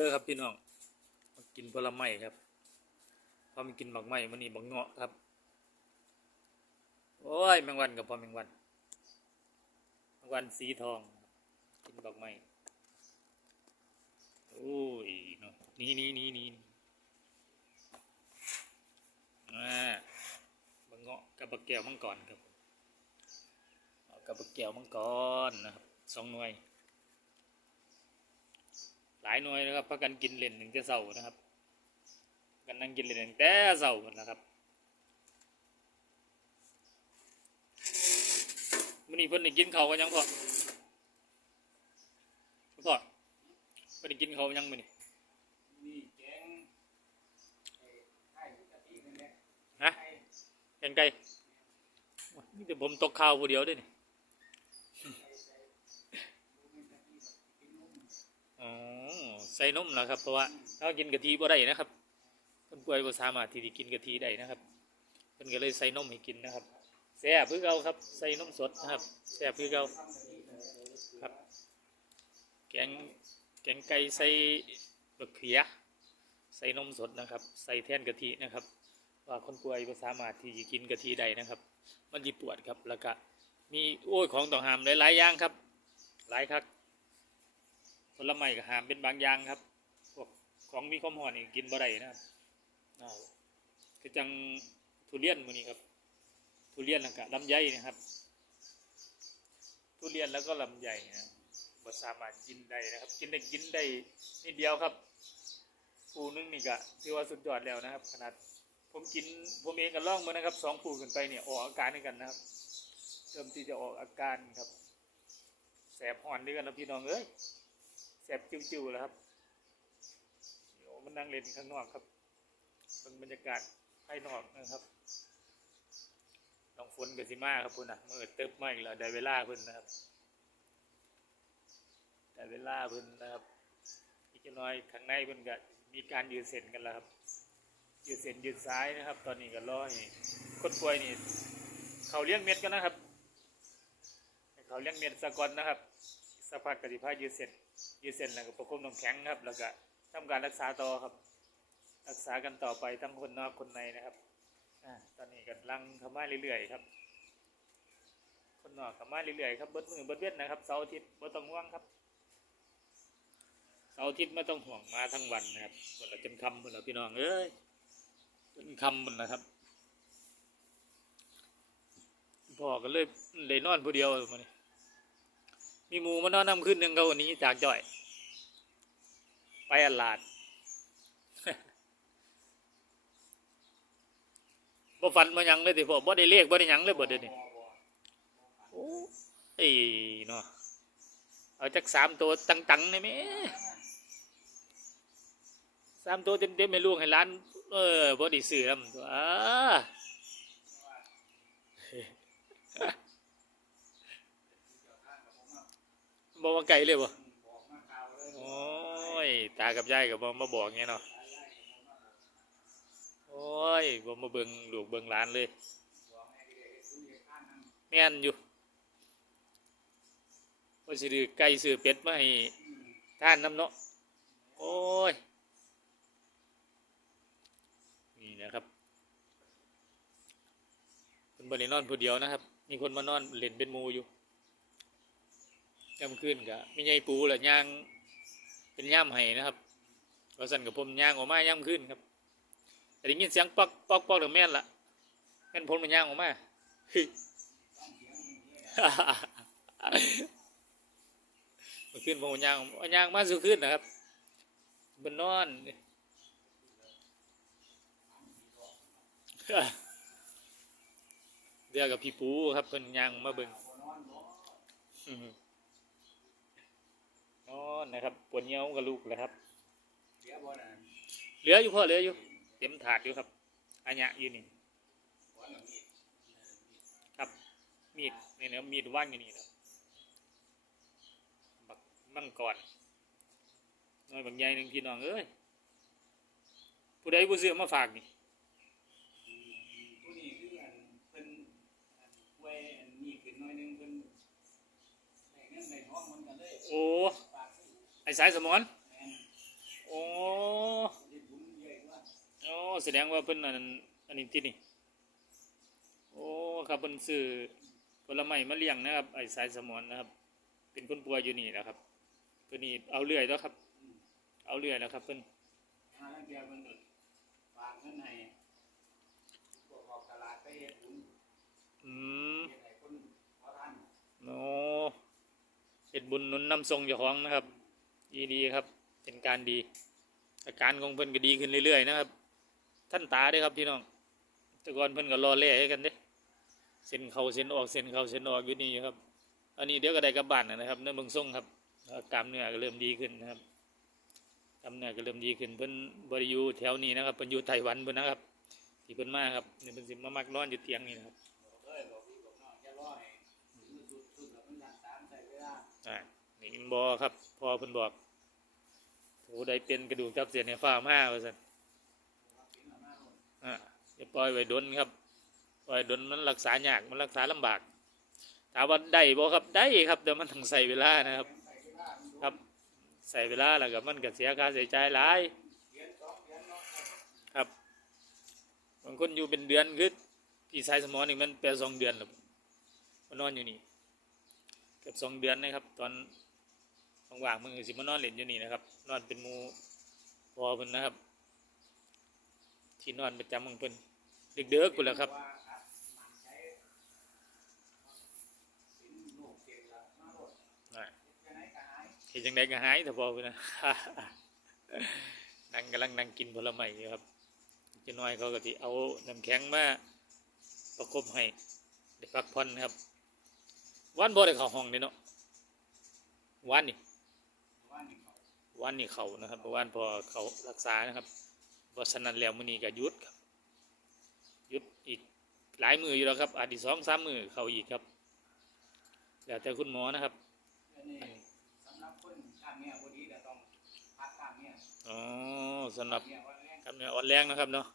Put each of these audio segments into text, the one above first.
ด้อครับพี่น้องมากินผลไม้ครับพอมันกินบักไม้มันนี่บักเงาะครับ โอ้ยแมงวันกับพอแมงวันแมงวันสีทอง กินบักไม้โอ้ยเนาะนี่นี่นี่นี่อ่าบักเงาะกับบักแก้วมังกรครับกับบักแก้วมังกรนะครับสองหน่วย หลายหน่วยนะครับพักกันกินเล่นหนึ่งแต่เสานะครับ กันนั่งกินเล่นหนึ่งแต่เสานะครับมื่อนี้เพิ่นได้กินเขาวกันยังพอพอเพิ่นได้กินเขาวยังมื่อนี้นี่แกงไอ้ไข่กะทินั่นแหละฮะเห็นไก่นี่แต่ผมตกข้าวผู้เดียวเด้วยนี่อ๋อใส่นมนะครับ เพราะว่าถ้ากินกะทิบ่ได้นะครับคนป่วยบ่สามารถที่จะกินกะทิได้นะครับเพิ่นก็เลยใส่นมให้กินนะครับแซ่บคือเก่าครับใส่นมสดนะครับแซ่บคือเก่าครับแกงแกงไก่ใส่บะเขือใส่นมสดนะครับ ใส่แท่นกะทินะครับ ว่าคนป่วยบ่สามารถที่จะกินกะทิได้นะครับ มันจิปวดครับแล้วก็มีโอ้ยของต้องห้ามหลายๆอย่างครับ หลายครับ ลไม้ก็หามเป็นบางอย่างครับ พวกของมีความร้อนนี่กินบ่ได้นะครับอ้าวคือจังทุเรียนมือนี้ครับ ทุเรียนแล้วก็ลำไยนะครับ ทุเรียนแล้วก็ลำไยนะบ่สามารถกินได้นะครับ กินได้กินได้นิดเดียวครับปูนึงนี่ก็ถือว่าสุดยอดแล้วนะครับ ขนาดผมกินผมเองก็ล่องมานะครับสองผูขึ้นไปเนี่ยออกอาการด้วยกันนะครับเริ่มที่จะออกอาการครับแสบหอนด้วยกันนะพี่น้องเอ้ย แสบจิ้วๆแล้วครับโอ้มันนั่งเล่นข้างนอกครับเป็นบรรยากาศภายนอกนะครับน้องฝนกับสิมาครับพุ่นนะมือเติบไม่แล้วได้เวลาพิ่นนะครับได้เวลาพิ่นนะครับอีกน้อยข้างในเพิ่นก็มีการยืดเส้นกันแล้วครับยืดเส้นยืดสายนะครับ ตอนนี้ก็ร้อให้คนป่วยนี่เขาเลี้ยงเม็ดกันนะครับ เขาเลี้ยงเม็ดสะกอนนะครับ สักพักกติภายืดเส้นยืดเส้นแล้วก็ประคบน้ำแข็งครับ แล้วก็ทำการรักษาต่อครับ รักษากันต่อไปทั้งคนนอกคนในนะครับอ่าตอนนี้กำลังเข้ามาเรื่อยๆครับ คนนอกเข้ามาเรื่อยๆครับเบิดมือเบิดเวทนะครับเสาร์อาทิตย์บ่ต้องห่วงครับเสาร์อาทิตย์ไม่ต้องห่วงมาทั้งวันนะครับคนละจนคำคนละพี่น้องเอ้ยเป็นคำมันนะครับพ่อก็เลยเลยนอนผู้เดียวมัน มีหมูมานอนน้ำขึ้นหนึ่งเขาวันนี้จากจ่อย ไปอัลลาดบ่ฝันมาหยังเลยติพ่อบ่ได้เลขบ่ได้หยังเลยบ่เดี๋ยวนี้โอ้ยเนาะเอาจักสามตัวตังๆได้ไหมสามตัวเต็มๆให้ลูกให้หล้าน เออบ่ได้ซื้อลำตัวอ่า บ่มาไกลเลยบ่โอ้ยตากับยายก็บ่มาบอกไงเนาะโอ้ยบ่มาเบิ่งลูกเบิ่งหลานเลยแม่นอยู่ว่าสิดื้อไก่ซื้อเป็ดมาให้ท่านน้ำเนาะโอ้ยนี่นะครับเป็นบรินอนผู้เดียวนะครับ มีคนมานอนเล่นเป็นมูอยู่ ย่ำขึ้นกะมีใหญ่ปูแหละย่าง เป็นย่ำไห้นะครับเราสั่นกับผมย่างออกมาย่ำขึ้นครับแต่ได้ยินเสียงป๊อกป๊อกป๊อกถึงแม่นละแม่นพ้นมันย่างออกมาเมื่อคืนผมย่างย่างมาสู่ขึ้นนะครับบนนอนเดียวกับพี่ปูครับเพิ่นย่างมาเบิ่ง นอนบ่อืมนอนนะครับปวดเงี้ยวกับลูกเลยครับ เดี๋ยวบ่นั่นเหลืออยู่พ่อเหลืออยู่ เต็มถาดอยู่ครับอันยะอยู่นี่บ่นั่นนี่ครับมีดนี่นะครับมีดว่างอยู่นี่ครับบักมังกรน้อยบางใหญ่หนึ่งพี่น้องเอ้ยผู้ใดผู้ซื้อมาฝากนี่ผู้นี้คืออันเพิ่นอันป่วยอันนี้ขึ้นหน่อยหนึงเพิ่นได้เงินได้ทองมันก็เลยโอ้ฝากซื้อไอ้ สายสมอนแม่นโอ้แสดงว่าเพิ่นอันนั้นอันนี้ที่นี่โอ้ครับเพิ่นซื้อผลไม้มาเลี้ยงนะครับ ไอ้สายสมอนนะครับ เป็นคนป่วยอยู่นี่แหละครับเพิ่นนี่เอาเรื่อยแล้วครับ เอาเรื่อยแล้วครับเพิ่นมาแล้วเดียวมันก็ฝากเงินให้พวกออกตลาดไปเฮ็ดบุญอืมเฮ็ดให้คนขอทานโอ้เฮ็ดบุญนุนนำทรงเจ้าของนะครับ ดีดีครับ เป็นการดี อาการของเพิ่นก็ดีขึ้นเรื่อยๆนะครับ ท่านตาเด้ครับพี่น้องแต่ก่อนเพิ่นก็รอแล่ให้กันเด้เส้นเข้าเส้นออกเส้นเข้าเส้นออกอยู่นี่อยู่ครับ อันนี้เดี๋ยวก็ได้กลับบ้านนะครับเนื้อเบิ่งทรงครับกล้ามเนื้อก็เริ่มดีขึ้นนะครับกล้ามเนื้อก็เริ่มดีขึ้นเพิ่นบ่ได้อยู่แถวนี้นะครับเพิ่นอยู่ไต้หวันเพิ่นนะครับที่เพิ่นมาครับเนี่ยเพิ่นสิมามักนอนอยู่เตียงนี่นะครับ นี่บอครับพอเพิ่นบอกโถใดเป็นกระดูกทับเส้นในฟ้ามาว่าซั่นรับกินเอามาโลดอ่าอย่าปล่อยไว้ดนครับ ปล่อยดนมันรักษายากมันรักษาลำบากถามว่าได้บ่ครับได้ครับแต่มันต้องใส่เวลานะครับ ครับใส่เวลาแล้วก็มันก็เสียค่าใช้จ่ายหลายครับบางคนอยู่เป็นเดือนคือพี่สายสมอนี่มันแปดสองเดือนแล้วมานอนอยู่นี่เกือบสองเดือนนะครับ ตอน ว่างๆมึงสิมานอนเล่นอยู่นี่นะครับ นอนเป็นมูพอเพิ่นนะครับ ที่นอนประจำของเพิ่นเด็กๆกูแหล้วครับเก่งละมาโลดอ่าจะไหนก็หายเห็นจังไดก็หายแต่พอเพิ่นนะนั่งกำลังนั่งกินผลไม้อยู่ครับจะน้อยเขาก็ที่เอาน้ำแข็งมาประคบให้ได้พักผ่อนะครับวันบ่ได้เข้าห้องเด้เนาะวันนี่ วันนี้เขานะครับเพราะวันพอเขารักษานะครับเพราะฉะนั้นแล้วมื้อนี้ก็ยุดครับยุดอีกหลายมืออยู่แล้วครับอาจจะสองสามมือเขาอีกครับแล้วแต่คุณหมอนะครับสำหรับคนกล้ามเนื้อพอดีก็ต้องพักกล้ามเนื้ออ๋อสำหรับกล้ามเนื้ออ่อนแรงนะครับเนาะ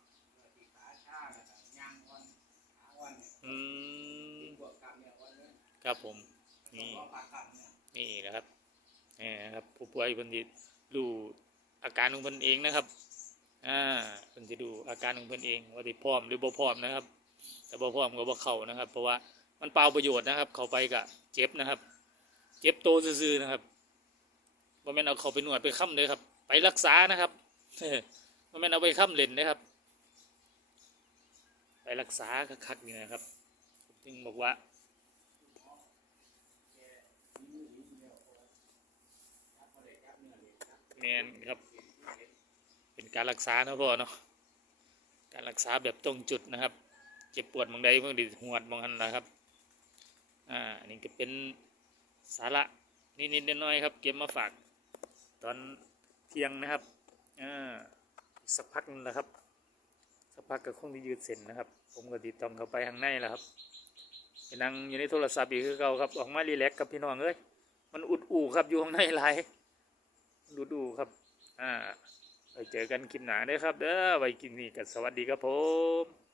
อืมครับผมนี่นี่นะครับนี่นะครับผู้ป่วยเพิ่นสิ ดูอาการของเพิ่นเองนะครับ อ่าเพิ่นสิดูอาการของเพิ่นเอง ว่าสิพร้อมหรือบ่พร้อมนะครับ แต่บ่พร้อมก็บ่เข้านะครับ เพราะว่ามันเปล่าประโยชน์นะครับ เข้าไปก็เจ็บนะครับ เจ็บโตซื่อๆนะครับบ่แม่นเอาเข้าไปนวดไปค้ำเลยครับ ไปรักษานะครับบ่แม่นเอาไปค้ำเล่นนะครับ ไปรักษาคักๆนี่นะครับ จึงบอกว่า แกมีมือดีเดียวพอจับบ่ได้จับเนื้อเลยจับ แมนครับ เป็นการรักษาเนาะพ่อเนาะการรักษาแบบตรงจุดนะครับ เจ็บปวดบางใดบางดีหัวดบางหันนะครับ อ่าอันนี้ก็เป็นสาระนิดๆน้อยๆครับ เก็บมาฝาก ตอนเที่ยงนะครับอ่าสักพักนึงแหละครับสักพักก็คงจะยืดเส้นนะครับ ผมก็ติดต้อเข้าไปข้างในแล้วครับไปนั่งอยู่ในโทรศัพท์อีกคือเก่าครับ ออกมารีแลกซ์กับพี่น้องเอ้ยมันอุดอู่ครับอยู่ข้างในหลาย ดูดูครับ อ่าไปเจอกันคลิปหนาเด้ครับ เด้อไว้กินนี่กันสวัสดีครับผม